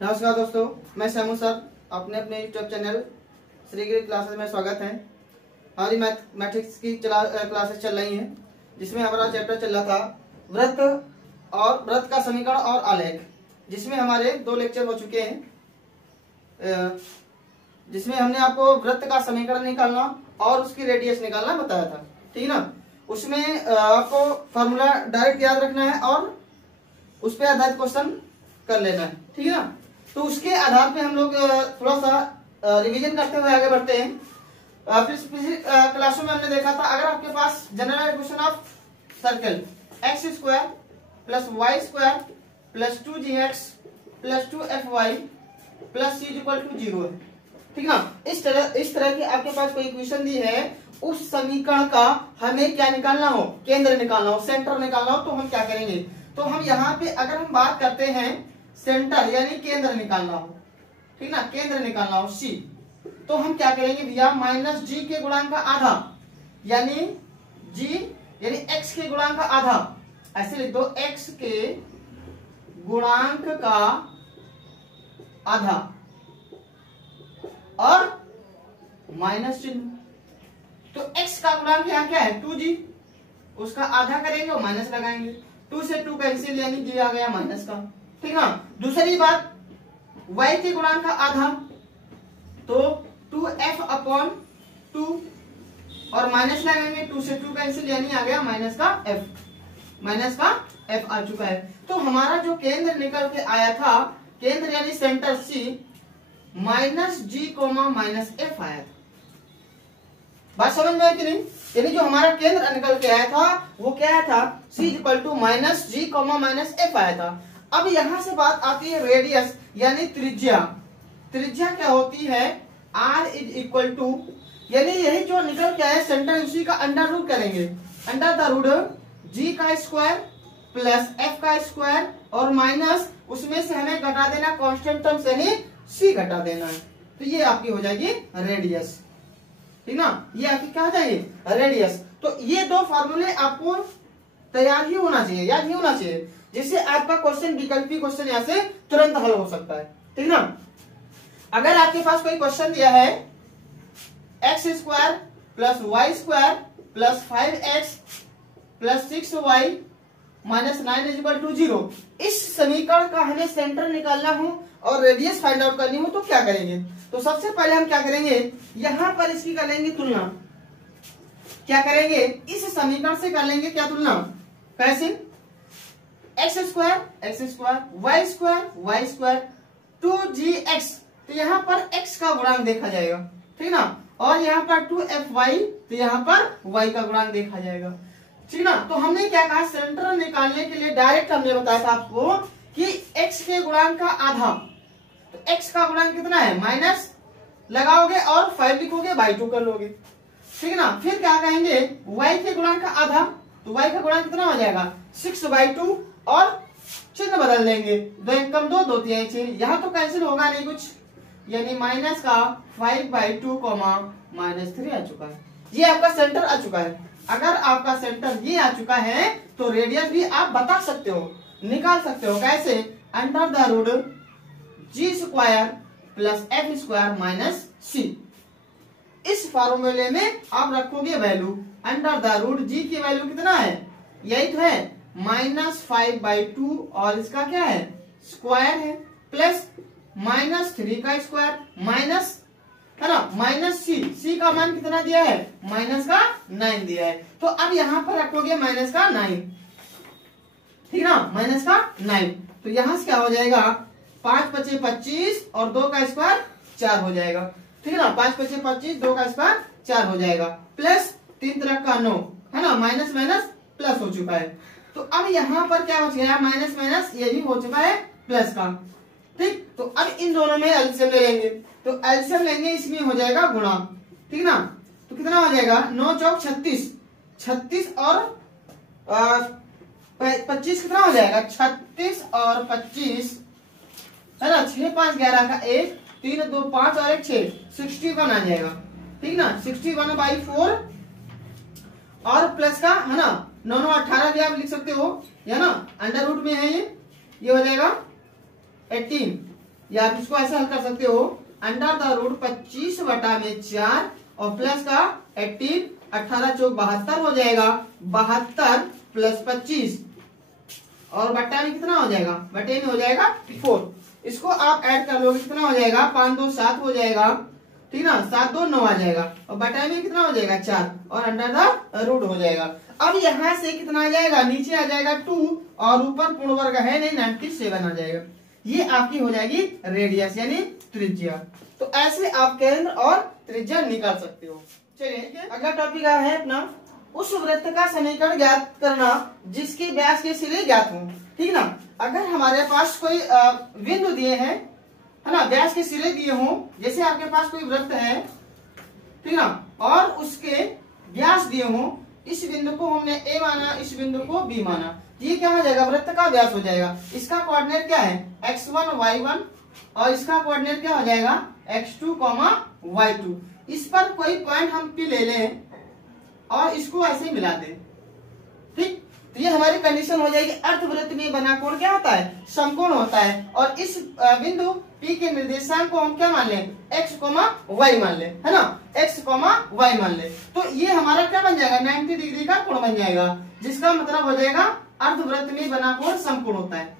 नमस्कार दोस्तों, मैं शैमू सर अपने यूट्यूब चैनल श्रीगिरी क्लासेस में स्वागत है। हमारी मैथमेटिक्स की क्लासेस चल रही हैं, जिसमें हमारा चैप्टर चल रहा था वृत्त का समीकरण और आलेख, जिसमें हमारे 2 लेक्चर हो चुके हैं, जिसमें हमने आपको वृत्त का समीकरण निकालना और उसकी रेडियस निकालना बताया था। ठीक ना। उसमें आपको फॉर्मूला डायरेक्ट याद रखना है और उस पर आधारित क्वेश्चन कर लेना है। ठीक है ना। तो उसके आधार पे हम लोग थोड़ा सा रिवीजन करते हुए आगे बढ़ते हैं। पिछली क्लासों में हमने देखा था, अगर आपके पास general equation of circle x² plus y² plus 2gx plus 2fy plus c equal to 0 है। ठीक ना। इस तरह की आपके पास कोई इक्वेशन दी है, उस समीकरण का हमें क्या निकालना हो, केंद्र निकालना हो, सेंटर निकालना हो, तो हम क्या करेंगे। तो हम यहाँ पे अगर हम बात करते हैं सेंटर यानी केंद्र निकालना हो, ठीक ना, केंद्र निकालना हो C, तो हम क्या करेंगे भैया, माइनस जी के गुणांक का आधा यानी g यानी x के गुणांक का आधा, ऐसे लिख दो, x के गुणांक का आधा और माइनस चिन्ह। तो x का गुणांक यहाँ क्या है 2g, उसका आधा करेंगे और माइनस लगाएंगे, 2 से 2 कैंसिल यानी g आ गया माइनस का। ठीक ना। दूसरी बात, y के गुणांक का आधा तो 2f अपॉन 2 और माइनस लगाएंगे, 2 से 2 कैंसिल यानी आ गया माइनस का f आ चुका है। तो हमारा जो केंद्र निकल के आया था, केंद्र यानी centre C, minus G comma minus f आया था। बात समझ में आई कि नहीं। यानी जो हमारा केंद्र निकल के आया था वो क्या आया था, C equal to minus G comma minus f आया था। अब यहां से बात आती है रेडियस यानी त्रिज्या। त्रिज्या क्या होती है, r इज इक्वल टू, यानी यही जो निकल के आया सेंटर, उसी का अंडर रूट करेंगे, अंडर द रूट g का स्क्वायर प्लस f का स्क्वायर और माइनस उसमें से हमें घटा देना कांस्टेंट टर्म से ही c घटा देना है। तो ये आपकी हो जाएगी रेडियस। ठीक ना। ये आपकी क्या हो जाएगी, रेडियस। तो ये 2 फार्मूले आपको तैयार ही होना चाहिए, याद ही होना चाहिए, जिससे आपका क्वेश्चन विकल्पी क्वेश्चन यहाँ से तुरंत हल हो सकता है। ठीक ना। अगर आपके पास कोई क्वेश्चन दिया है x² plus y² plus 5x plus 6y minus 9 equal to 0, इस समीकरण का हमें सेंटर निकालना हो और रेडियस फाइंड आउट करनी हो, तो क्या करेंगे। तो सबसे पहले हम क्या करेंगे, यहां पर इसकी कर लेंगे तुलना। क्या करेंगे, इस समीकरण से कर लेंगे क्या, तुलना। कैसे, x² y² 2gx, तो यहाँ पर x का गुणांक देखा जाएगा। ठीक ना। और यहाँ पर 2fy, तो यहाँ पर y का गुणांक देखा जाएगा। ठीक ना। तो हमने क्या कहा, सेंटर निकालने के लिए डायरेक्ट हमने बताया था आपको कि x के गुणांक का आधा, तो x का गुणांक कितना है, माइनस लगाओगे और 5 लिखोगे, बाई 2 कर लोगे। ठीक ना। फिर क्या कहेंगे, y के गुणांक का आधा, तो y का गुणांक कितना हो जाएगा 6/2 और चिन्ह बदल देंगे, 2 1 कम 2 2 3 6, यहाँ तो कैंसिल होगा नहीं कुछ, यानी माइनस का 5/2 माइनस 3 आ चुका है। ये आपका सेंटर आ चुका है। अगर आपका सेंटर ये आ चुका है तो रेडियस भी आप बता सकते हो, निकाल सकते हो। कैसे, under the root g² plus f² minus c। इस फार्मूले में आप रखोगे value, under the root g की वैल्यू कितना है, यही तो है -5/2 और इसका क्या है, स्क्वायर है, प्लस -3 का स्क्वायर माइनस, है ना, माइनस c का मान कितना दिया है, माइनस का 9 दिया है। तो अब यहां पर रखोगे माइनस का 9, ठीक ना, माइनस का 9। तो यहां से क्या हो जाएगा, 5 5 25 और 2 का स्क्वायर 4 हो जाएगा। ठीक है ना, 5 5 25, 2 का स्क्वायर 4 हो जाएगा, प्लस 3 तरफ का 9, है ना, माइनस माइनस प्लस हो चुका है। तो अब यहाँ पर क्या बच गया, माइनस माइनस ये भी हो चुका है प्लस का। ठीक, तो अब इन दोनों में एलसीएम ले लेंगे, तो एलसीएम लेंगे, इसमें हो जाएगा गुणा। ठीक ना। तो कितना हो जाएगा, 9 चौक 36, 36 और 25 कितना हो जाएगा, 36 और 25, है ना, 6 5 11 का 1, 3 2 5 और 1 6, 61 आ जाएगा। ठीक ना, 61/4 और प्लस का, है ना, 9 9 18 भी आप लिख सकते हो, है ना, अंडर रूट में है ये हो जाएगा 18, या आप इसको ऐसे हल कर सकते हो, अंडर द रूट 25 बटा में 4 और प्लस का 18, 18 चौक 72 हो जाएगा, 72 प्लस 25 और बट्टा में कितना हो जाएगा, बटे में हो जाएगा 4। इसको आप ऐड कर लोगे कितना हो जाएगा, 5 2 7 हो जाएगा, ठीक ना, 7 2 9 आ जाएगा और बटा में कितना हो जाएगा 4 और अंडर द रूट हो जाएगा। अब यहाँ से कितना आ जाएगा, नीचे आ जाएगा 2 और ऊपर पूर्ण वर्ग है नहीं 97 आ जाएगा। ये आपकी हो जाएगी रेडियस यानी त्रिज्या। तो ऐसे आप केंद्र और त्रिज्या निकाल सकते हो। चलिए अगला टॉपिक है अपना उस वृत्त का समीकरण ज्ञात करना जिसके व्यास के सिरे ज्ञात हो। ठीक ना, अगर हमारे पास कोई बिंदु दिए हैं, है ना, व्यास के सिरे दिए हों, जैसे आपके पास कोई वृत्त है, ठीक ना, और उसके व्यास दिए हों, इस बिंदु को हमने ए माना, इस बिंदु को बी माना, ये क्या हो जाएगा, वृत्त का व्यास हो जाएगा। इसका कोऑर्डिनेट क्या है, x1 y1 और इसका कोऑर्डिनेट क्या हो जाएगा, x2 y2। इस पर कोई पॉइंट हम P ले लें और इसको ऐसे मिला दें, ठीक, तो ये हमारी कंडीशन हो जाएगी। अर्धवृत्त में बना कोण क्या होता है, समकोण होता है। और इस बिंदु P के निर्देशांक को हम क्या मान लें, x, y मान लें, है ना, x, y मान लें। तो ये हमारा क्या बन जाएगा, 90 डिग्री का कोण बन जाएगा, जिसका मतलब हो जाएगा अर्धवृत्त में बना कोण समकोण होता है।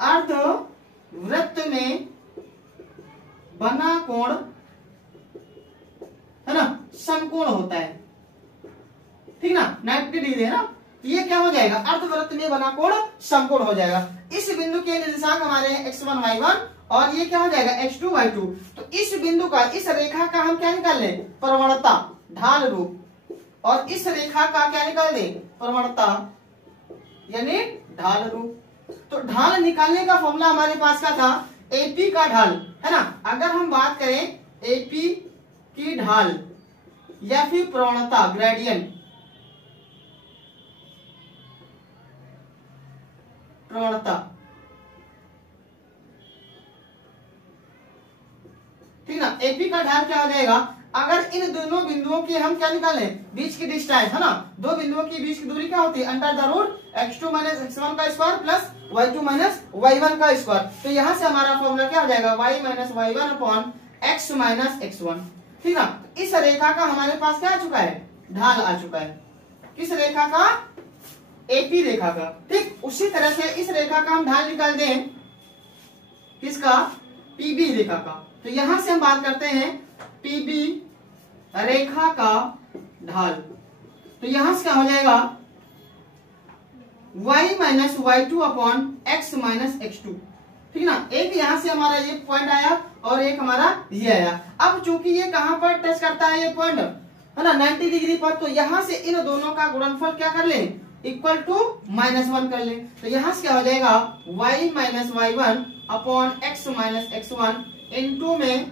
अर्धवृत्त में बना कोण, है ना, समकोण होता है, ठीक ना, 90 डिग्री है ना, ये क्या हो जाएगा, अर्धवृत्त में बना कोण समकोण हो जाएगा। इस बिंदु के निर्देशांक हमारे हैं x1 y1 और ये क्या हो जाएगा x2 y2। तो इस बिंदु का, इस रेखा का हम क्या निकाल लें, प्रवणता, ढाल रूप, और इस रेखा का क्या निकाल दें, प्रवणता यानी ढाल रूप। तो ढाल निकालने का फॉर्मूला हमारे पास क्या था, एपी का ढाल, है ना। अगर हम बात करें एपी की ढाल या फिर प्रवणता, ग्रेडियंट, प्रवणता, ठीक ना, एपी का ढाल क्या हो जाएगा, अगर इन दोनों बिंदुओं की हम क्या निकालें, बीच की डिस्टेंस, है ना, दो बिंदुओं की बीच की दूरी क्या होती है, under the root x2 minus x1 का square plus y2 minus y1 का स्क्वायर। तो यहां से हमारा फॉर्मूला क्या हो जाएगा, y minus y1 upon x minus x1, ठीक ना। इस रेखा का हमारे पास क्या आ चुका है, ढाल आ चुका है, किस रेखा का, एपी रेखा का, ठीक। उसी तरह से इस रेखा का हम ढाल निकाल दें, किसका, पीबी रेखा का। तो यहां से हम बात करते हैं पीबी रेखा का ढाल। तो यहां से क्या हो जाएगा, y minus y2 upon x minus x2, ठीक ना। एक यहां से हमारा ये पॉइंट आया और एक हमारा ये आया। अब चूंकि ये कहां पर टच करता है, ये पॉइंट, है ना, 90 डिग्री पर, तो यहां से इन दोनों का गुणनफल क्या कर लें, इक्वल टू -1 कर लें। तो यहां से क्या हो जाएगा, y minus y1 upon x minus x1 into में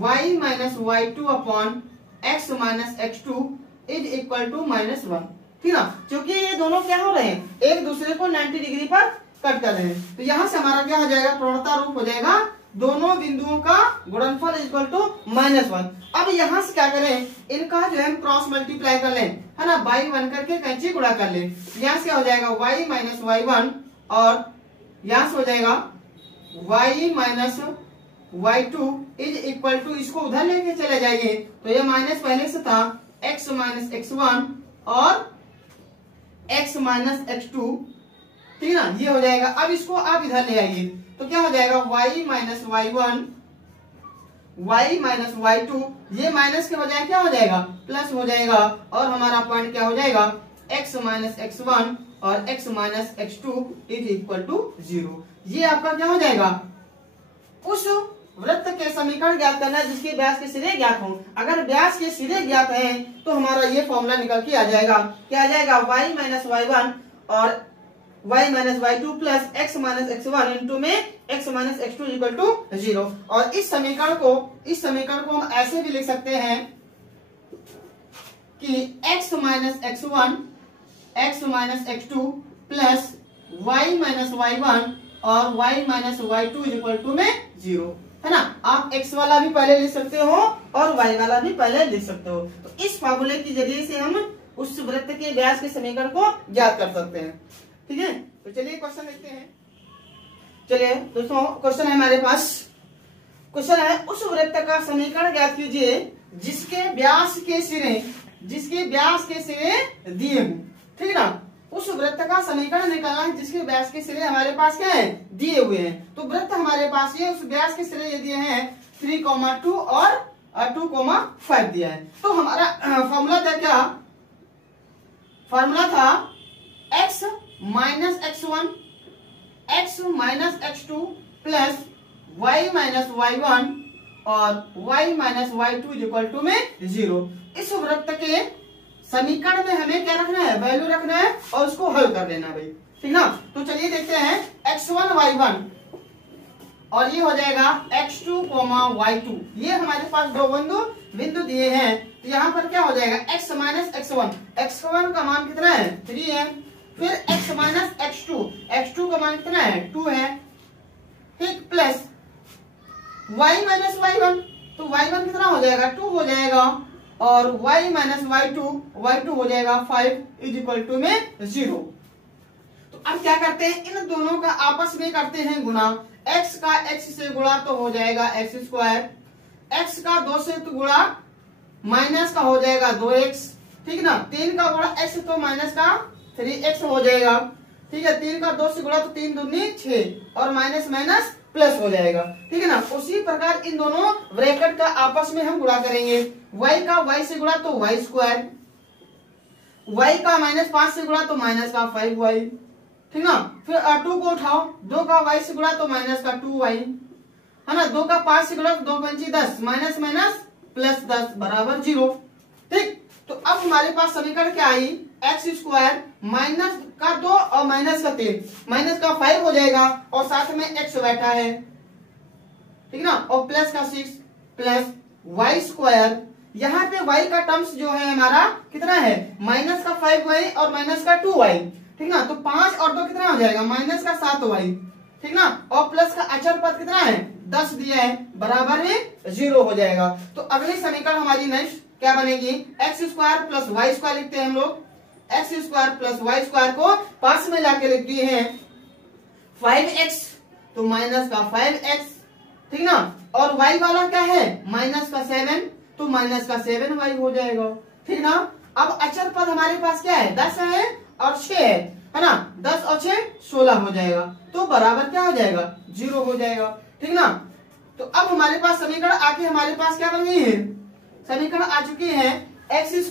y minus y2 upon x minus x2 is equal to -1, ठीक ना। क्योंकि ये दोनों क्या हो रहे हैं, एक दूसरे को 90 डिग्री पर कट कर रहे हैं। तो यहां से हमारा क्या हो जाएगा, प्रवणता रूप हो जाएगा, दोनों बिंदुओं का गुणनफल इक्वल टू -1। अब यहां से क्या करें, इनका जो है हम क्रॉस मल्टीप्लाई कर लें, है ना, बाई 1 करके कैंची गुणा कर लें। यहां से क्या हो जाएगा, y माइनस y1 और यहां से हो जाएगा y minus y2 is equal to, इसको उधर लेके चले जाइए तो ये माइनस पहले से था, x माइनस x1 और x माइनस x2, ठीक ना, ये हो जाएगा। अब इसको आप इधर ले आइए तो क्या हो जाएगा, y minus y1, y minus y2, ये माइनस के बजाय क्या हो जाएगा, प्लस हो जाएगा, और हमारा पॉइंट क्या हो जाएगा, x माइनस x1 और x minus x2 is equal to 0। ये आपका क्या हो जाएगा, उस वृत्त के समीकरण ज्ञात करना है जिसके व्यास के सिरे ज्ञात हो। अगर व्यास के सिरे ज्ञात हैं तो हमारा ये फॉर्मूला निकल के आ जाएगा, क्या आ जाएगा, y माइनस y1 और y minus y2 plus x minus x1 into में x minus x2 equal to 0। और इस समीकरण को हम ऐसे भी लिख सकते हैं कि x minus x1 x minus x2 plus y minus y1 और y minus y2 equal to में 0, है ना। आप x वाला भी पहले लिख सकते हो और y वाला भी पहले लिख सकते हो। तो इस फार्मूले के जरिए से हम उस वृत्त के व्यास के समीकरण को ज्ञात कर सकते हैं, ठीक है। तो चलिए क्वेश्चन देखते हैं। चलिए दोस्तों, क्वेश्चन है हमारे पास। क्वेश्चन है, उस वृत्त का समीकरण ज्ञात कीजिए जिसके व्यास के सिरे दिए हों। ठीक है ना, उस वृत्त का समीकरण निकालना है जिसके व्यास के सिरे हमारे पास क्या है, दिए हुए हैं। तो वृत्त हमारे पास ये, उस व्यास के सिरे ये दिए हैं 3,2 और 2,5 दिया है। तो हमारा फॉर्मूला था क्या, फॉर्मूला था x minus x1 x minus x2 plus y minus y1 और y minus y2 equal to में 0। इस वृत्त के समीकरण में हमें क्या रखना है, वैल्यू रखना है और उसको हल कर लेना भाई। ठीक ना, तो चलिए देखते हैं x1 y1 और ये हो जाएगा x2 y2। ये हमारे पास दो बिंदु दिए हैं। तो यहाँ पर क्या हो जाएगा, x माइनस x1 का मान कितना है, 3 है। फिर x माइनस x2 का मान कितना है, 2 है। ठीक, प्लस y माइनस y1, तो y1 कितना हो जाएगा, 2 हो जाएगा और y माइनस y2 हो जाएगा 5 इज इक्वल टू में 0। तो अब क्या करते हैं, इन दोनों का आपस में करते हैं गुणा। x का x से गुणा तो हो जाएगा x², x का 2 से तो गुणा माइनस का हो जाएगा 2x। ठीक ना, 3 का गुणा x तो माइनस का 3x हो जाएगा। ठीक है, 3 का 2 से गुणा तो 3 दूनी 6 और माइनस माइनस प्लस हो जाएगा। ठीक है ना, उसी प्रकार इन दोनों ब्रैकेट का आपस में हम गुणा करेंगे। y का y से गुणा तो y², y का -5 से गुणा तो माइनस का 5y। ठीक ना, फिर 2 को उठाओ, 2 का y से गुणा तो माइनस का 2y है ना, 2 का 5 से गुणा तो 2 पंची 10, माइनस माइनस प्लस 10 बराबर 0। ठीक, तो अब हमारे पास समीकरण क्या आई, x² माइनस का 2 और माइनस का 3, माइनस का 5 हो जाएगा और साथ में x बैठा है। ठीक ना, और प्लस का 6 प्लस y²। यहाँ पे y का टर्म्स जो है हमारा कितना है, माइनस का 5y और माइनस का 2y। ठीक ना, तो 5 और 2 कितना हो जाएगा, माइनस का 7y। ठीक ना, और प्लस का अचर पद कितना है, 10 दिया है, बराबर में 0 हो जाएगा। तो अगली समीकरण हमारी नेक्स्ट क्या बनेगी, x² प्लस y² लिखते हैं हम लोग। x² प्लस y² को पास में लाके लिख दिए हैं 5x, तो माइनस का 5x। ठीक ना, और y वाला क्या है, माइनस का 7, तो माइनस का 7y हो जाएगा। ठीक ना, अब अचर पद हमारे पास क्या है, 10 है और 6 है ना, 10 और 6 16 हो जाएगा, तो बराबर क्या हो जाएगा, 0 हो जाएगा। ठीक ना, तो अब हमारे पास समीकरण आके हमारे पास क्या बन गई है, समीकरण आ चुकी है x²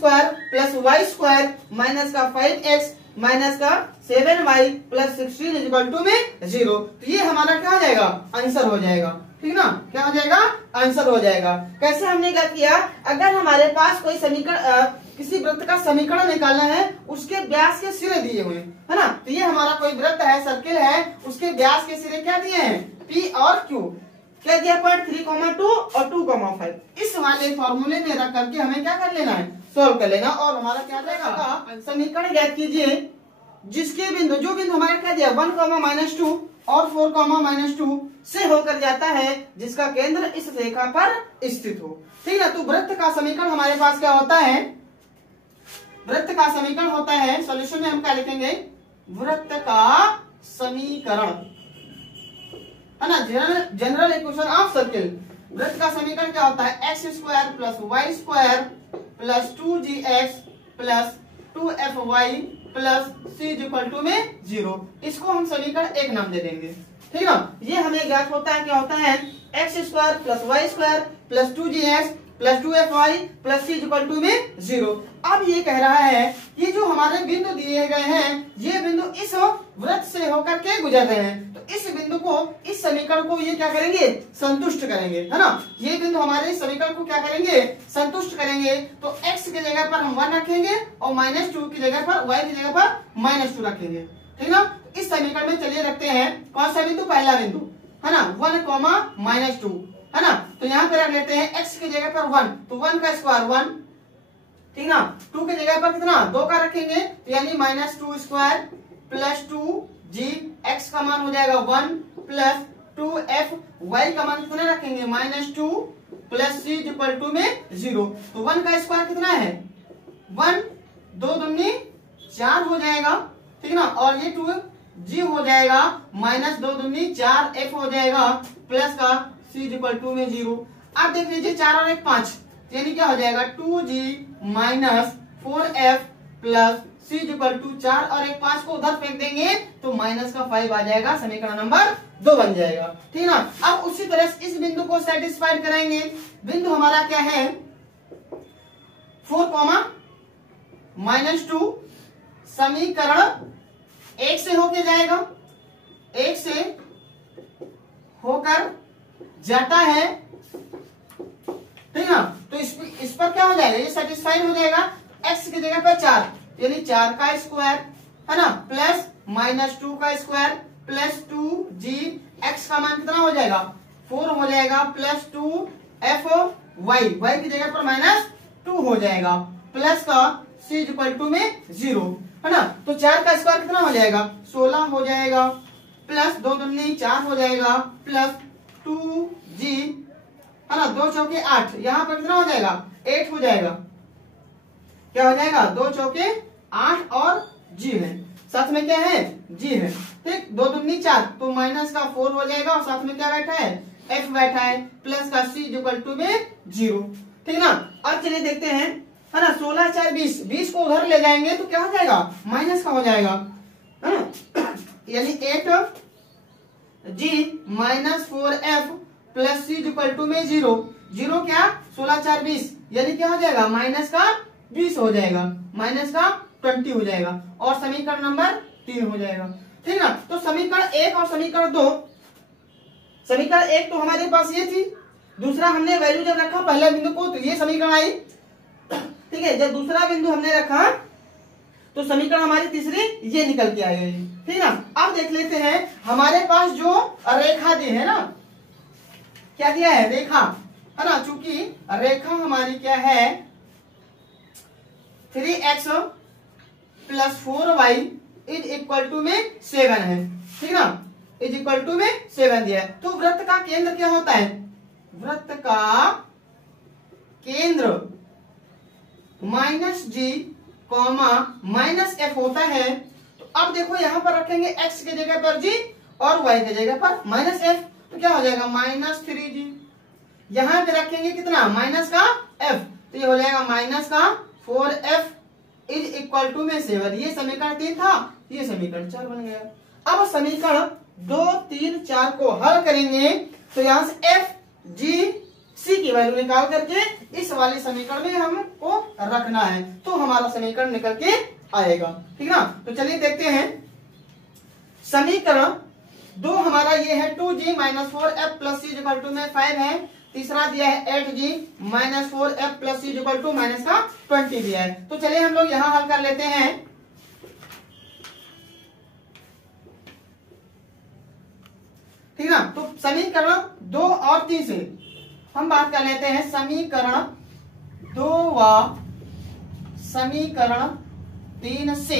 प्लस y² माइनस का 5x माइनस का 7y प्लस 16 इक्वल टू में 0। तो ये हमारा क्या हो जाएगा, आंसर हो जाएगा। ठीक ना, क्या हो जाएगा, आंसर हो जाएगा। कैसे हमने क्या किया, अगर हमारे पास कोई समीकरण, किसी वृत्त का समीकरण निकालना है, उसके व्यास के सिरे दिए हुए है ना, तो ये हमारा कोई वृत्त है, सर्किल है, उसके व्यास के सिरे क्या दिए हैं, P और Q। क्या दिया, पॉइंट 3,2 और 2,5। इस वाले फॉर्मूले में रख करके हमें क्या कर लेना है, सोल्व कर लेना। और हमारा क्या रहेगा, समीकरण ज्ञात कीजिए जिसके बिंदु, जो बिंदु हमारा क्या दिया 1,-2 और 4,-2 से होकर जाता है, जिसका केंद्र इस रेखा पर स्थित हो। ठीक है, तो वृत्त का समीकरण हमारे पास क्या होता है, वृत्त का समीकरण होता है, सॉल्यूशन में हम क्या लिखेंगे, वृत्त का समीकरण है ना, जनरल इक्वेशन ऑफ सर्किल। वृत्त का समीकरण क्या होता है, x² plus y² plus 2gx plus 2fy plus c equal to में 0। इसको हम समीकरण 1 नाम दे देंगे। ठीक है, ये हमें ज्ञात होता है, क्या होता है, x² plus y² plus 2gx plus 2fy plus c equal to में 0। अब ये कह रहा है कि जो हमारे बिंदु दिए गए हैं, ये बिंदु इस वृत्त से होकर के गुजर रहे हैं, तो इस बिंदु को, इस समीकरण को ये क्या करेंगे, संतुष्ट करेंगे, है ना। ये बिंदु हमारे इस समीकरण को क्या करेंगे, संतुष्ट करेंगे। तो x की जगह पर हम 1 रखेंगे और -2 की जगह पर, y की जगह पर -2 रखेंगे। ठीक ना, इस समीकरण में चलिए रखते हैं कौन सा बिंदु, पहला बिंदु है ना, 1,-2 है ना, तो यहाँ पे रख लेते हैं x की जगह पर 1, तो 1 का स्क्वायर 1। ठीक ना, 2 की जगह पर कितना, 2 का रखेंगे, तो यानी -2² प्लस 2g, x का मान हो जाएगा 1 प्लस 2f, y का मान कितना रखेंगे, -2 प्लस c इक्वल टू में 0। तो 1 का स्क्वायर कितना है, 1, 2 दूनी 4 हो जाएगा। ठीक ना, और ये 2 जी हो जाएगा माइनस 2 दूनी 4 एफ हो जाएगा प्लस का सी इक्वल टू में 0। अब देख लीजिए 4 और 1 5, यानी क्या हो जाएगा 2g minus 4f plus C equal to 4 और 1 5 को उधर फेंक देंगे तो माइनस का 5 आ जाएगा, समीकरण नंबर 2 बन जाएगा। ठीक ना। अब उसी तरह से इस बिंदु को सेटिस्फाइड कराएंगे। बिंदु हमारा क्या है 4 -2, समीकरण 1 से होके जाएगा, 1 से होकर जाता है। ठीक ना। तो इस पर क्या हो जाएगा, ये सेटिस्फाइड हो जाएगा। x की जगह पर 4 यानी 4 का स्क्वायर है ना, प्लस -2 का स्क्वायर प्लस 2g, x का मान कितना हो जाएगा 4 हो जाएगा, प्लस 2f y की जगह पर -2 हो जाएगा, प्लस का c इक्वल टू में 0 है ना। तो 4 का स्क्वायर कितना हो जाएगा 16 हो जाएगा, प्लस 2 दूनी 4 हो जाएगा, प्लस 2g है ना, 2 चौके 8, यहाँ पर कितना हो जाएगा 8 हो जाएगा। क्या हो जाएगा 2 चौके 8 और g है, साथ में क्या है g है। ठीक, 2 दूनी 4 तो माइनस का 4 हो जाएगा और साथ में क्या बैठा है f बैठा है, प्लस का c इक्वल टू में 0। ठीक ना। अब चलिए देखते हैं है ना, 16 4 20, 20 को उधर ले जाएंगे तो क्या हो जाएगा माइनस का हो जाएगा, यानी 8g minus 4f plus c equal to में 0। 0 क्या 16 4 20, यानी क्या हो जाएगा माइनस का 20 हो जाएगा, माइनस का 20 हो जाएगा और समीकरण नंबर 3 हो जाएगा। ठीक ना। तो समीकरण 1 और समीकरण 2, समीकरण 1 तो हमारे पास ये थी, दूसरा हमने वैल्यू जब रखा पहले बिंदु को तो ये समीकरण आई। ठीक है, जब दूसरा बिंदु हमने रखा तो समीकरण हमारी तीसरी ये निकल के आई। ठीक ना। अब देख लेते हैं हमारे पास जो रेखा दी है ना, क्या दिया है रेखा है ना, चूंकि रेखा हमारी क्या है 3x plus 4y is equal to में 7 है। ठीक ना, इज इक्वल टू में 7 दिया है। तो वृत्त का केंद्र क्या होता है, वृत्त का केंद्र -g, -f होता है। तो अब देखो यहां पर रखेंगे x की जगह पर g और y की जगह पर -f, तो क्या हो जाएगा -3g। यहां पे रखेंगे कितना माइनस का f, तो ये हो जाएगा माइनस का 4f इज इक्वल टू में 7। ये समीकरण 3 था, ये समीकरण 4 बन गया। अब समीकरण 2 3 4 को हल करेंगे तो यहां से f g c की वैल्यू निकाल करके इस वाले समीकरण में हमको रखना है, तो हमारा समीकरण निकल के आएगा। ठीक ना। तो चलिए देखते हैं समीकरण 2 हमारा ये है 2g minus 4f plus c equal to में 5 है। तीसरा दिया है 8g minus 4f plus c equal to minus का 20 दिया है। तो चलिए हम लोग यहां हल कर लेते हैं। ठीक ना। तो समीकरण 2 और 3 से हम बात कर लेते हैं समीकरण 2 व समीकरण 3 से।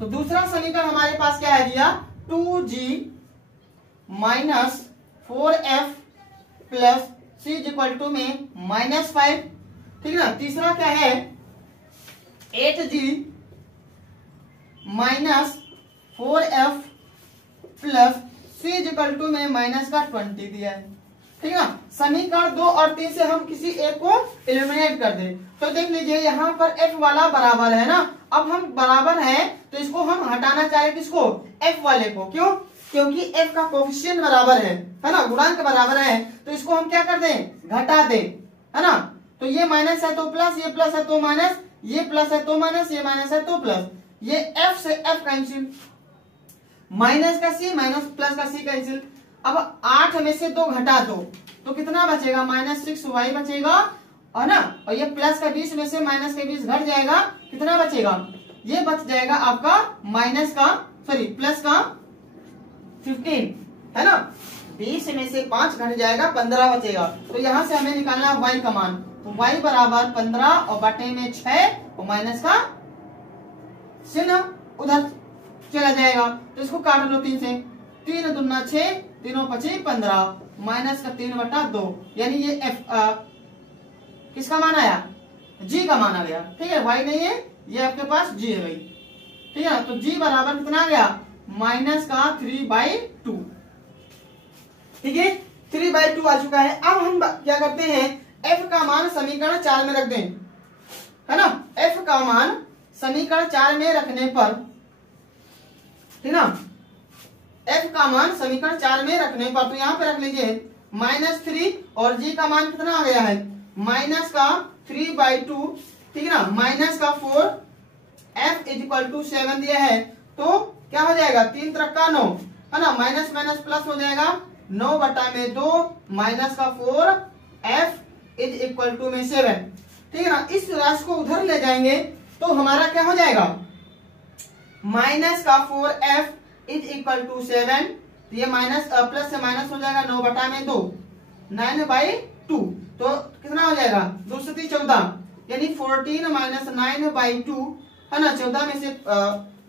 तो दूसरा समीकरण हमारे पास क्या है दिया 2g minus 4f plus c equal to में -5। ठीक ना। तीसरा क्या है 8g minus 4f plus c equal to में माइनस का 20 दिया है। ठीक है। समीकरण 2 और 3 से हम किसी एक को एलिमिनेट कर दें तो देख लीजिए यहाँ पर f वाला बराबर है ना, अब हम बराबर है तो इसको हम हटाना चाहे किसको f वाले को, क्यों क्योंकि f का कोफिशिएंट बराबर है ना, गुणांक बराबर है, तो इसको हम क्या कर दें घटा दें, है ना। तो ये माइनस है तो प्लस, ये प्लस है तो माइनस, ये प्लस है तो माइनस, ये माइनस है तो प्लस, ये f से f कैंसिल, माइनस का c माइनस प्लस का c कैंसिल। अब 8 में से 2 घटा दो तो कितना बचेगा -6y बचेगा, और ना, और ये प्लस का 20 में से माइनस का 20 घट जाएगा, कितना बचेगा ये बच जाएगा आपका प्लस का 15, है ना। 20 में से 5 घट जाएगा 15 बचेगा। तो यहां से हमें निकालना है y का मान, तो y बराबर 15 और बटे में 6 और माइनस का चिन्ह उधर चला जाएगा, तो इसको काट लो 3 से, 3 दूना 6, 3 25 15, माइनस का 3/2, यानी ये किसका मान आया g का मान आ गया। ठीक है, y नहीं है, ये आपके पास g है भाई। ठीक है, तो g बराबर कितना आ गया माइनस का 3/2। ठीक है, 3/2 आ चुका है। अब हम क्या करते हैं, f का मान समीकरण 4 में रख दें, है ना। f का मान समीकरण 4 में रखने पर, ठीक ना, f का मान समीकरण 4 में रखने पर, तो यहाँ पे रख लीजिए -3 और g का मान कितना आ गया है, माइनस का 3/2, ठीक है ना, माइनस का 4, f = 7 दिया है, तो क्या हो जाएगा, 3 त्रिक का 9, है ना, माइनस माइनस प्लस हो जाएगा, 9/2 माइनस का 4, f = 7, ठीक है ना। इस राशि को उधर ले जाएंगे तो हमारा क्या हो जाएगा, माइनस का 4f = 7, ये माइनस प्लस से माइनस हो जाएगा, 9/2 9/2, तो कितना हो जाएगा, 2 से 3 14, यानी 14 - 9/2, है ना। 14 में से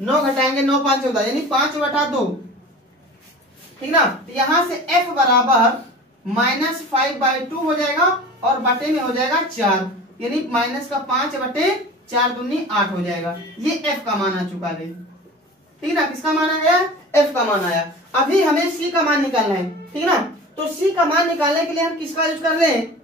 9 घटाएंगे, 9 5 14, यानी 5/2, ठीक ना। तो यहाँ से f बराबर -5/2 हो जाएगा और बटे में हो जाएगा 4, यानी माइनस का 5/4 दूनी 8 हो जाएगा। ये f का मान आ चुका है, ठीक ना। किसका मान आ गया, f का मान आया। अभी हमें c का मान निकालना है, ठीक ना। तो c का मान निकालने के लिए हम किसका यूज कर रहे हैं,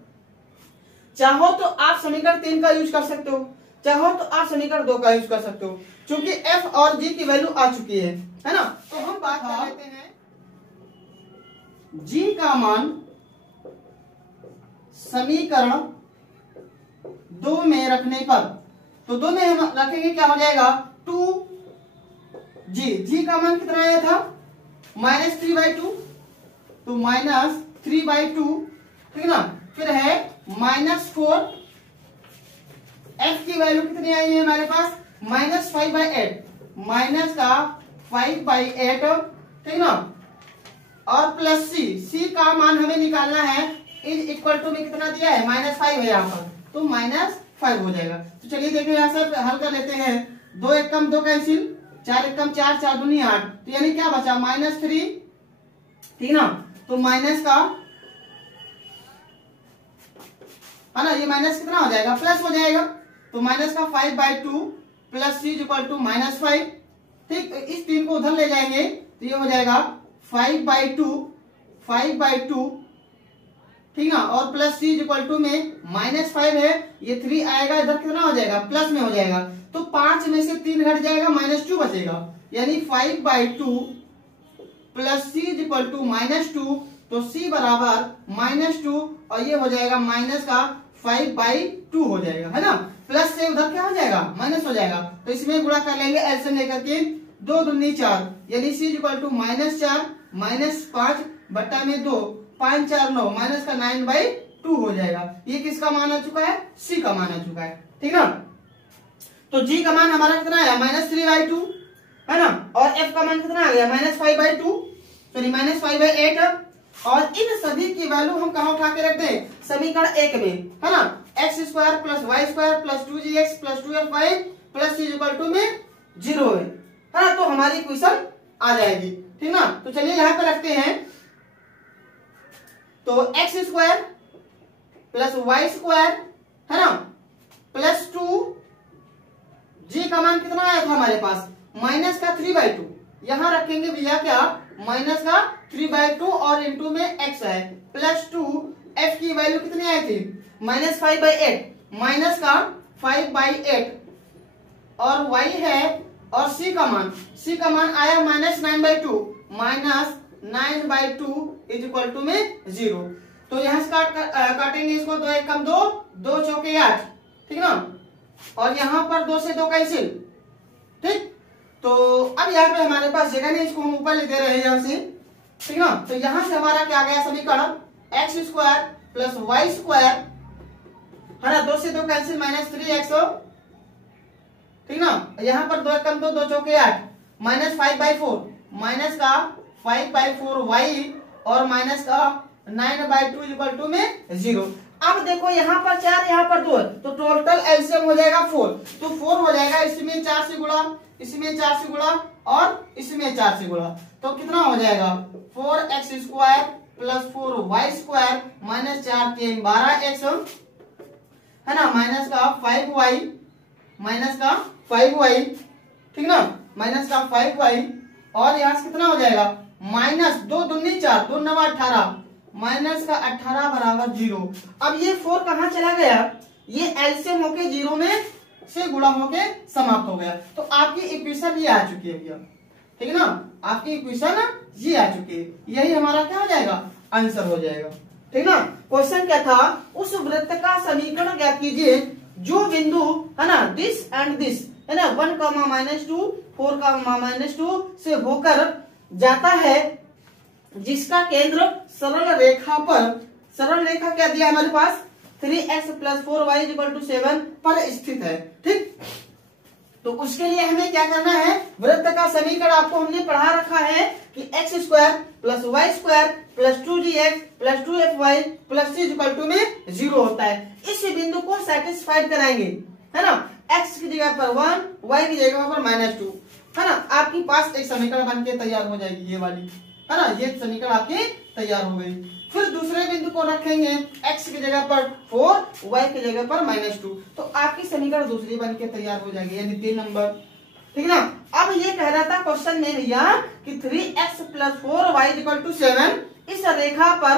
चाहो तो आप समीकरण 3 का यूज कर सकते हो, चाहो तो आप समीकरण 2 का यूज कर सकते हो, क्योंकि f और g की वैल्यू आ चुकी है ना। तो हम बात कर लेते हैं g का मान समीकरण 2 में रखने पर, तो 2 में हम रखेंगे, क्या हो जाएगा, 2g का मान कितना आया था, -3/2, तो -3/2, ठीक ना। फिर है -4, f की वैल्यू कितनी आई है हमारे पास, -5/8, माइनस का 5/8, ठीक ना, और प्लस c का मान हमें निकालना है, = में कितना दिया है, -5 है यहाँ पर, तो -5 हो जाएगा। तो चलिए देखें, यहाँ से हल कर लेते हैं, 2 × 1 = 2 कैंसिल, 4 × 1 = 4, 4 दूनी 8, तो यानी क्या बचा, -3, ठीक ना। तो माइनस का, है ना, ये माइनस कितना हो जाएगा, प्लस हो जाएगा, तो माइनस का 5/2 प्लस c = -5, ठीक। इस 3 को उधर ले जाएंगे तो ये हो जाएगा 5/2, ठीक ना, और प्लस c = में -5 है, ये 3 आएगा, इधर कितना हो जाएगा, प्लस में हो जाएगा, तो 5 में से 3 घट जाएगा, -2 बचेगा, यानी 5/2 प्लस c = -2, तो c बराबर -2, और ये हो जाएगा माइनस का 5/2 हो जाएगा, है ना। प्लस से उधर क्या हो जाएगा, माइनस हो जाएगा, तो इसमें गुणा कर लेंगे एलसीएम लेकर के, 2 दूनी 4, यानी c = -4 -5/2, 5 4 9, माइनस का 9/2 हो जाएगा। ये किसका मान आ चुका है, c का मान आ चुका है, ठीक ना। तो g का मान हमारा कितना आया, -3/2, है ना, और f का मान कितना आ गया, -5/2, सॉरी -5/8, और इन सभी की वैल्यू हम कहाँ उठा के रखते हैं, समीकरण 1 में, है ना, x² + y² + 2gx + 2fy + c = में 0 है ना, तो हमारी इक्वेशन आ जाएगी, ठीक ना। तो चलिए यहाँ पे रखते हैं, तो x² + y², है ना, प्लस 2, g का मान कितना आया था हमारे पास, माइनस का 3/2, यहां रखेंगे भैया क्या, माइनस का 3/2 और इंटू में x है, प्लस 2, f की वैल्यू कितनी आई थी, -5/8, माइनस का 5/8, और y है, और c का मान आया -9/2, -9/2 = में 0, तो यहां से काटेंगे इसको, 2 × 1 = 2, 2 × 4 = 8, ठीक ना, और यहाँ पर 2 से 2 कैंसिल, ठीक। तो अब यहाँ पे हमारे पास जगह नहीं, इसको हम ऊपर ले दे रहे हैं यहाँ से, ठीक ना। तो यहाँ से हमारा क्या गया समीकरण, x² + y², है ना, 2 से 2 कैंसिल, -3x, ठीक ना, यहाँ पर 2 × 1 = 2, 2 × 4 = 8, -5/4, माइनस का 5/4y, और माइनस का 9/2 = में 0। अब देखो यहाँ पर 4, यहाँ पर 2, तो टोटल एलसीएम हो जाएगा 4, तो 4 हो जाएगा, इसमें 4 से गुणा, इसमें 4 से गुणा, और इसमें 4 से गुणा, तो कितना हो जाएगा, 4x² + 4y² -4 के 12x, है ना, माइनस का 5y, ठीक ना, माइनस का 5y, और यहाँ से कितना हो जाएगा माइनस 2 दूनी 4, 2 9 18, माइनस का 18 बराबर 0। अब ये 4 कहाँ चला गया, ये एलसीएम होके 0 में से गुणा होके समाप्त हो गया। तो आपकी इक्वेशन ये आ चुकी है भैया, ठीक है ना, आपकी इक्वेशन ये आ चुकी है। यही हमारा क्या हो जाएगा, आंसर हो जाएगा, ठीक ना। क्वेश्चन क्या था, उस वृत्त का समीकरण ज्ञात कीजिए जो बिंदु है ना दिस एंड दिस है ना 1, -2, 4, -2 से होकर जाता है, जिसका केंद्र सरल रेखा पर, सरल रेखा क्या दिया हमारे पास 3x + 4y = 7 पर स्थित है, ठीक। तो उसके लिए हमें क्या करना है, वृत्त का समीकरण आपको हमने पढ़ा रखा है कि x² + y² + 2gx + 2fy + c = में 0 होता है। इस बिंदु को सेटिस्फाइड कराएंगे, है ना, x की जगह पर 1, y की जगह पर -2, है ना। आपके पास एक समीकरण बन के तैयार हो जाएगी ये वाली, है ना, ये समीकरण आपकी तैयार हो गई। फिर दूसरे बिंदु को रखेंगे x की जगह पर 4, y की जगह पर -2, तो आपकी समीकरण दूसरी बन के तैयार हो जाएगी, यानी 3 नंबर, ठीक ना। अब ये कह रहा था क्वेश्चन में भैया कि 3x + 4y = 7 इस रेखा पर,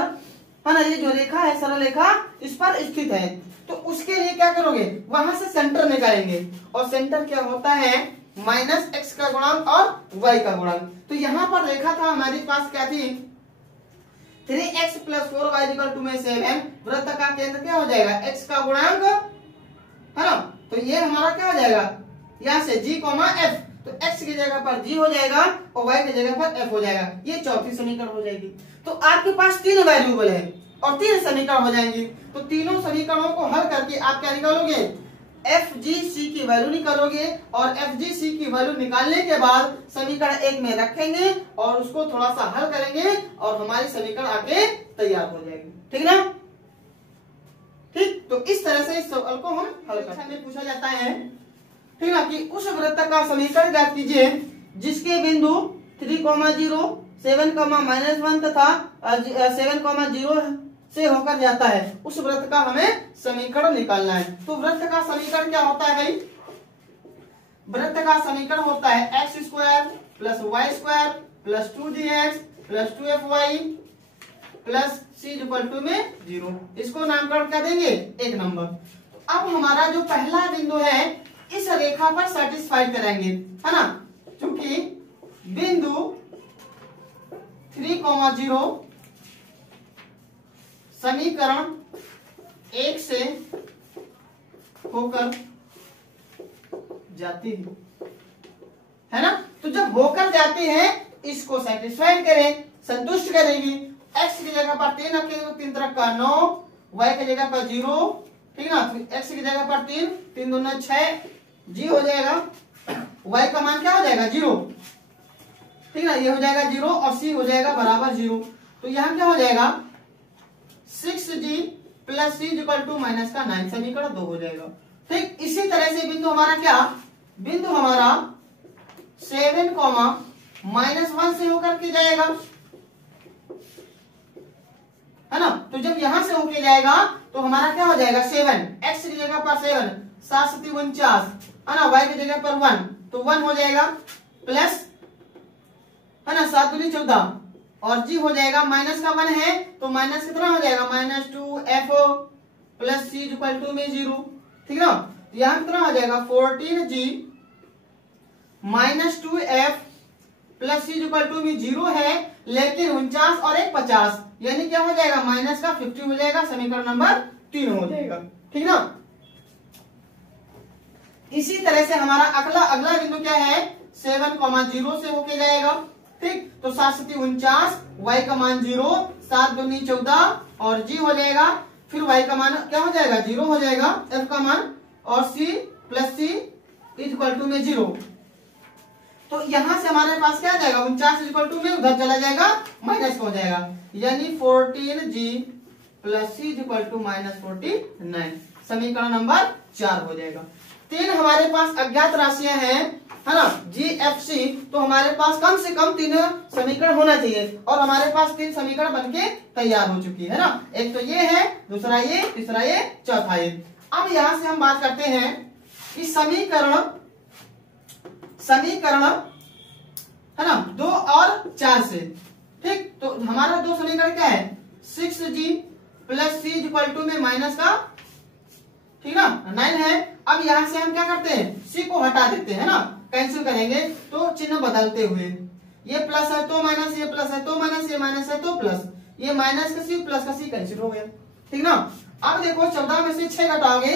है ना, ये जो रेखा है सरल रेखा इस पर स्थित है। तो उसके लिए क्या करोगे, वहां से सेंटर निकालेंगे, और सेंटर क्या होता है -x का गुणांक और y का गुणांक। तो यहाँ पर रेखा था हमारे पास क्या थी 3x + 4y = में 7, वृत्त का केंद्र क्या हो जाएगा x का गुणांक, है ना। तो ये हमारा क्या हो जाएगा यहाँ से g, f, तो x की जगह पर g हो जाएगा और y की जगह पर f हो जाएगा। ये चौथी समीकरण हो जाएगी। तो आपके पास 3 वेरिएबल है और 3 समीकरण हो जाएंगे। तो तीनों समीकरणों को हल करके आप क्या निकालोगे, FGC की वैल्यू निकालोगे, और FGC की वैल्यू निकालने के बाद समीकरण 1 में रखेंगे और उसको थोड़ा सा हल करेंगे और हमारी समीकरण आके तैयार हो जाएगी, ठीक ना, ठीक। तो इस तरह से इस सवाल को हम हल करते हैं। पूछा जाता है, ठीक ना, कि उस वृत्त का समीकरण ज्ञात कीजिए जिसके बिंदु 3, 0, 7, -1 तथा 7, 0 से होकर जाता है, उस वृत्त का हमें समीकरण निकालना है। तो वृत्त का समीकरण क्या होता है भाई, वृत्त का समीकरण होता है x² + y² + 2gx + 2fy + c = में 0। इसको नामकरण क्या देंगे, 1 नंबर। तो अब हमारा जो पहला बिंदु है इस रेखा पर सेटिस्फाइड कराएंगे, है ना, क्योंकि बिंदु 3, 0 समीकरण 1 से होकर जाती है ना। तो जब होकर जाती है इसको सेटिस्फाइड करें, संतुष्ट करेगी। x की जगह पर 3 रखेंगे तो 3 3 का 9, y की जगह पर 0, ठीक ना, x की जगह पर 3, 3 दूना 6, g हो जाएगा, y का मान क्या हो जाएगा 0, ठीक ना, ये हो जाएगा 0 और c हो जाएगा बराबर 0। तो यहाँ क्या हो जाएगा 6g + c = -9, समीकरण 2 हो जाएगा, ठीक। इसी तरह से बिंदु हमारा क्या, बिंदु हमारा 7, -1 से होकर के जाएगा, है ना। तो जब यहां से होके जाएगा तो हमारा क्या हो जाएगा 7, x की जगह पर 7, 7 7 49, है ना, y की जगह पर 1, तो 1 हो जाएगा, प्लस, है ना, 7 दूनी 14, और g हो जाएगा माइनस का 1 है तो माइनस कितना हो जाएगा -2f + c = में 0, ठीक ना। तो यहाँ कितना हो जाएगा 14g -2f + c = में 0 है, लेकिन 49 और 1 50, यानी क्या हो जाएगा माइनस का 50 हो जाएगा, समीकरण नंबर 3 हो जाएगा, ठीक ना। इसी तरह से हमारा अगला बिंदु क्या है 7, 0 से होके जाएगा, ठीक। तो 7 7 49, y का मान 0, 7 दूनी 14 और g हो जाएगा, फिर y का मान क्या हो जाएगा 0 हो जाएगा, f का मान, और c + c = में 0। तो यहां से हमारे पास क्या आ जाएगा 49 = में उधर चला जाएगा माइनस हो जाएगा, यानी 14g + c = -49, समीकरण नंबर 4 हो जाएगा। 3 हमारे पास अज्ञात राशियां हैं, है ना, g f c, तो हमारे पास कम से कम 3 समीकरण होना चाहिए, और हमारे पास 3 समीकरण बनके तैयार हो चुकी है ना। एक तो ये है, दूसरा ये, तीसरा ये, चौथा ये। अब यहां से हम बात करते हैं कि समीकरण है ना, 2 और 4 से। ठीक, तो हमारा दो समीकरण क्या है, 6g plus c equal to में माइनस का, ठीक ना, 9 है। अब यहां से हम क्या करते हैं, c को हटा देते हैं ना, कैंसिल करेंगे तो चिन्ह बदलते हुए, ये प्लस है तो माइनस, ये प्लस है तो माइनस, ये माइनस है तो प्लस, ये माइनस का c प्लस का c कैंसिल हो गया, ठीक ना। अब देखो 14 में से 6 घटाओगे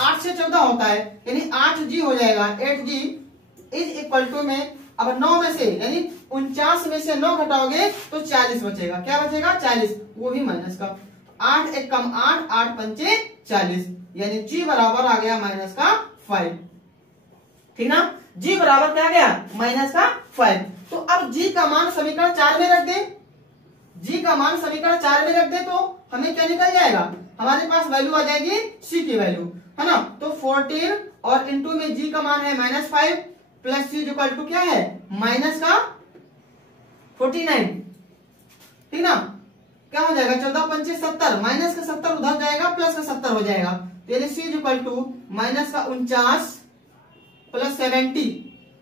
8 से 14 होता है, यानी 8g हो जाएगा, 8g इज इक्वल टू में, अब 9 में से यानी 49 में से 9 घटाओगे तो 40 बचेगा, क्या बचेगा 40, वो भी माइनस का, 8 एक कम 8, 8 पंचे 40, यानी g बराबर आ गया माइनस का 5, ठीक ना, g बराबर क्या आ गया माइनस का 5। तो अब g का मान समीकरण 4 में रख दे, g का मान समीकरण 4 में रख दे तो हमें क्या निकल जाएगा, हमारे पास वैल्यू आ जाएगी c की वैल्यू, है ना। तो 14 और इंटू में g का मान है -5 प्लस c इक्वल टू क्या है माइनस का 49, ठीक ना, क्या हो जाएगा 14 पंचे 70, माइनस का 70 उधर जाएगा प्लस का 70 हो जाएगा, तो यानी c इक्वल टू माइनस का 49 प्लस 70,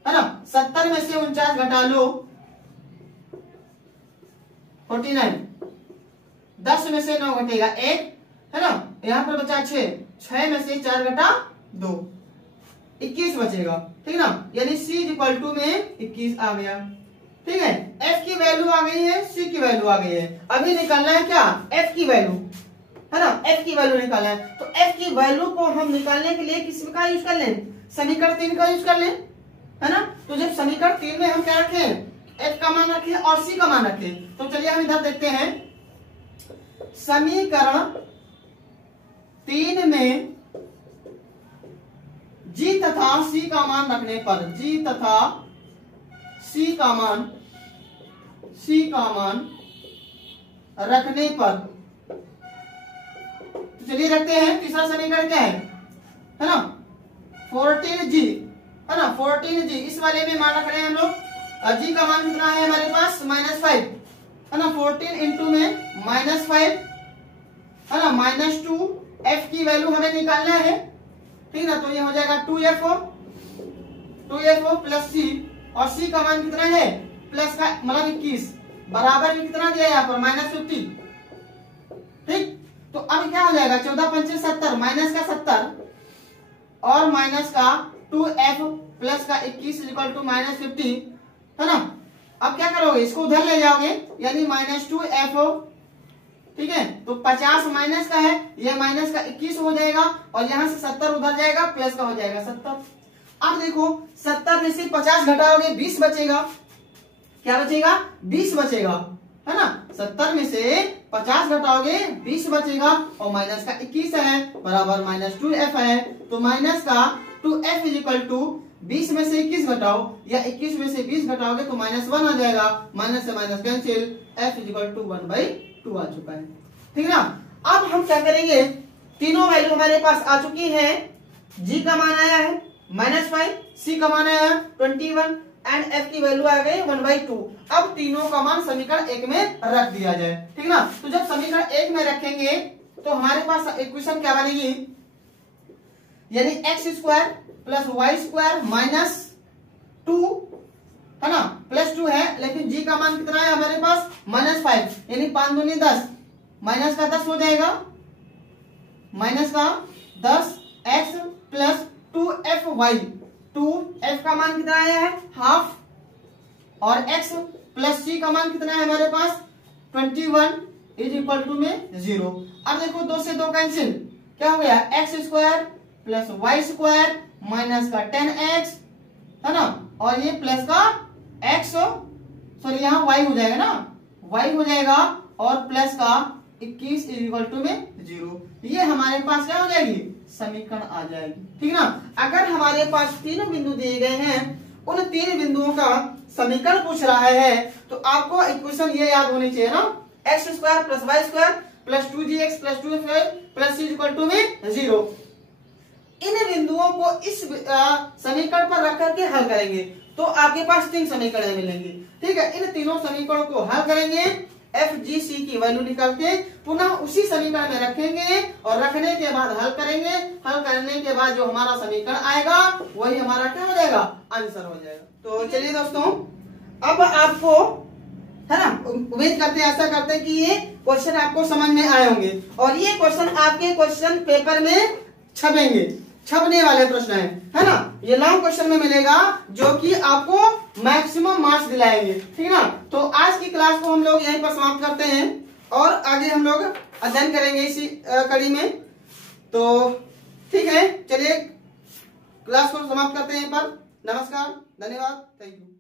है ना, 70 में से 49 घटा लो 49, 10 में से 9 घटेगा 1, है ना, यहाँ पर बचा 6 में से 4 घटा 2, 21 बचेगा, ठीक ना, यानी c इक्वल टू में 21 आ गया, ठीक है। f की वैल्यू आ गई है, c की वैल्यू आ गई है, अभी निकालना है क्या f की वैल्यू, है ना, f की वैल्यू निकालना है। तो f की वैल्यू को हम निकालने के लिए किसी का यूज कर लें, समीकरण 3 का यूज कर लें, है ना। तो जब समीकरण 3 में हम क्या रखें, f का मान रखें और c का मान रखें, तो चलिए हम इधर देखते हैं, समीकरण 3 में g तथा c का मान रखने पर, g तथा c का मान रखने पर, तो चलिए रखते हैं, तीसरा समीकरण क्या है ना, 14g, है ना, 14g, इस वाले में मान रख रहे हैं हम लोग, g का मान कितना है हमारे पास -5, है ना, 14 इंटू में -5, है ना, -2, f की वैल्यू हमें निकालना है, ठीक ना, तो ये हो जाएगा 2f प्लस c, और c का मान कितना है प्लस का मतलब 21, बराबर में कितना दिया यहाँ पर -50, ठीक। तो अब क्या हो जाएगा 14 पंचे 70, माइनस का 70 और माइनस का 2f प्लस का 21 इक्वल टू -50, है ना। अब क्या करोगे, इसको उधर ले जाओगे, यानी -2f, ठीक है, तो 50 माइनस का है, ये माइनस का 21 हो जाएगा, और यहां से 70 उधर जाएगा, प्लस का हो जाएगा 70। अब देखो 70 में से 50 घटाओगे 20 बचेगा, क्या बचेगा 20 बचेगा, है ना, 70 में से 50 घटाओगे 20 बचेगा, और माइनस का 21 है बराबर -2f है, तो माइनस का 2f इज इक्वल टू 20 में से 21 घटाओ, या 21 में से 20 घटाओगे तो -1 आ जाएगा, माइनस से minus cancel, f is equal to 1/2 आ चुका है, ठीक है ना। अब हम क्या करेंगे, तीनों वैल्यू हमारे पास आ चुकी है, g का मान आया है -5, c का मान आया है 21 एंड f की वैल्यू आ गई 1/2। अब तीनों का मान समीकरण 1 में रख दिया जाए, ठीक ना। तो जब समीकरण 1 में रखेंगे तो हमारे पास इक्वेशन क्या बनेगी, यानी x² प्लस y² माइनस 2, है ना, प्लस 2 है, लेकिन g का मान कितना है हमारे पास -5, यानी 5 दूनी 10, माइनस का 10 हो जाएगा, माइनस का 10 x प्लस 2fy, 2f का मान कितना आया है हाफ, और x प्लस c का मान कितना है हमारे पास 21 इज इक्वल टू में 0। अब देखो 2 से 2 कैंसिल, क्या हो गया x² प्लस y² माइनस का 10x, है ना, और ये प्लस का x, सॉरी यहाँ y हो जाएगा ना, y हो जाएगा, और प्लस का 21 इज इक्वल टू में 0, ये हमारे पास क्या हो जाएगी समीकरण आ जाएगी, ठीक ना। अगर हमारे पास तीनों बिंदु दिए गए हैं, उन 3 बिंदुओं का समीकरण पूछ रहा है, तो आपको इक्वेशन ये याद होनी चाहिए ना, x² plus y² plus 2gx plus 2fy plus c equal to में 0। इन बिंदुओं को इस समीकरण पर रख करके हल करेंगे तो आपके पास 3 समीकरण मिलेंगे, ठीक है। इन तीनों समीकरणों को हल करेंगे, f g c की वैल्यू निकाल के पुनः उसी समीकरण में रखेंगे, और रखने के बाद हल करेंगे, हल करने के बाद जो हमारा समीकरण आएगा वही हमारा क्या हो जाएगा आंसर हो जाएगा। तो चलिए दोस्तों, अब आपको है ना उम्मीद करते हैं, ऐसा करते हैं कि ये क्वेश्चन आपको समझ में आए होंगे और ये क्वेश्चन आपके क्वेश्चन पेपर में छपेंगे, छपने वाले प्रश्न है ना। ये लॉन्ग क्वेश्चन में मिलेगा जो कि आपको मैक्सिमम मार्क्स दिलाएंगे, ठीक है ना। तो आज की क्लास को हम लोग यहीं पर समाप्त करते हैं और आगे हम लोग अध्ययन करेंगे इसी कड़ी में। तो ठीक है, चलिए क्लास को समाप्त करते हैं यहीं पर। नमस्कार, धन्यवाद, थैंक यू।